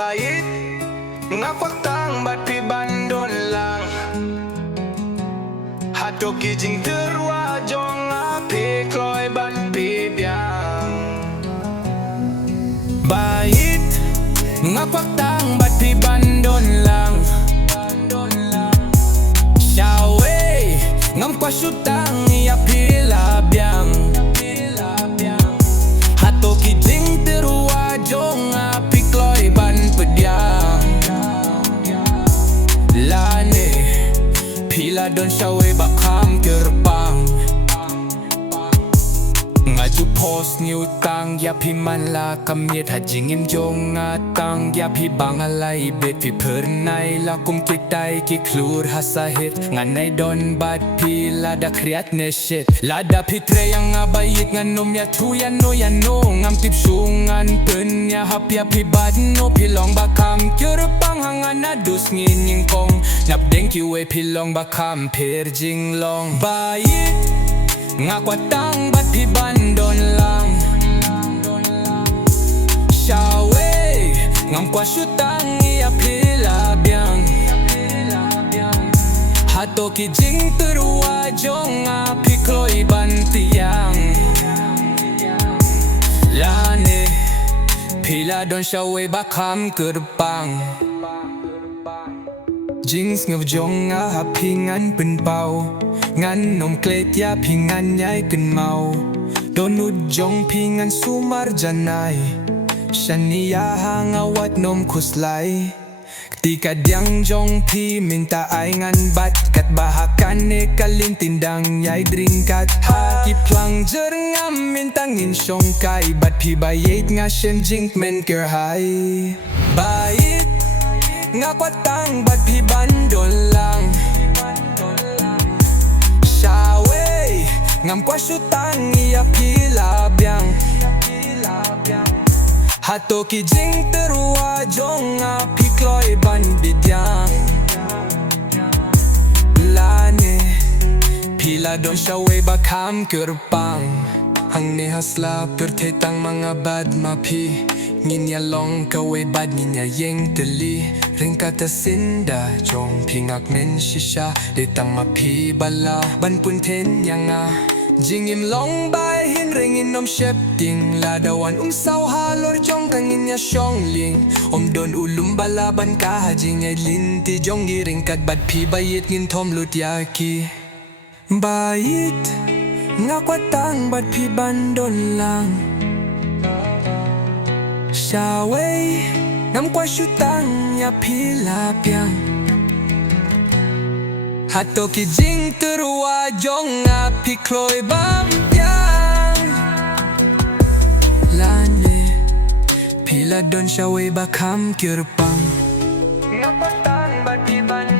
Baieid ngakwatang bat pi bandon lang Hato ki jing tyrwa jong api kloi bat pdiang Baieid ngakwatang bat pi bandon lang Shawei ngam kwah shuh tang ya pila biang Hato ki jing tyrwa jong api kloi ban pdiang Lane pila don Shawei ba kham kyrpang Ngaju phoh sniew Tang ya pi man la miet ha jingim jong Tang ya pi bangala ibit pi phyrnai la kum klik dai ki klur hasahit nganai don bat pi la da kriat ne shit la da pi tre yang Baieid nganom ya tu ya no ngam tip sungan pen ya hap ya pi bat no pi long ba kham kyrpang hangan adus ngin ning kong nap deng ki we pi long ba kham jing long Baieid ngakwatang bat pi bandon lang Shawei ngam kwah shuh tang ya pila biang Hato ki jing tyrwa jong api kloi ban pdiang Lane pila don Shawei ba kham kyrpang Jing ngập jong api ngan pen pau ngan nom klet ya pi ngan nhai ken mau donut jong pi ngan sumar janai shania hangawat nom khuslai Tika diang jong pi minta ai ngan bat kat bahakan ne kalin tindang nyai dringkat ha ki plang jer ngam minta ngin shong kai bat pi Baieid nga shen jing men ker hai Baieid ngakwatang bat pi bandon lang Shawei ngam kwah shuh tang ya pila biang Hato ki jing tyrwa jong api kloi ban pdiang Lane pila don Shawei ba kham kyrpang Hang ne hasla pertetang mga bad mapi Nginya long kawe bad nginya yeng teli Ringkata sinda jong pingak men shisha Detang mapi bala ban pun ten yang Jingim long bai hin ringin om shep ting Ladawan saw halor jong kanginya shong ling Om don ulum bala ban ka jingay linti jong giringkat bad pi Baieid ngin tom lut yaki Baieid ngakwatang bat pi bandon lang Shawei ngam kwah shuh tang ya pila biang Hato ki jing tyrwa jong api kloi ban pdiang Lane pila don Shawei ba kham kyrpang ngakwatang bat pi bandon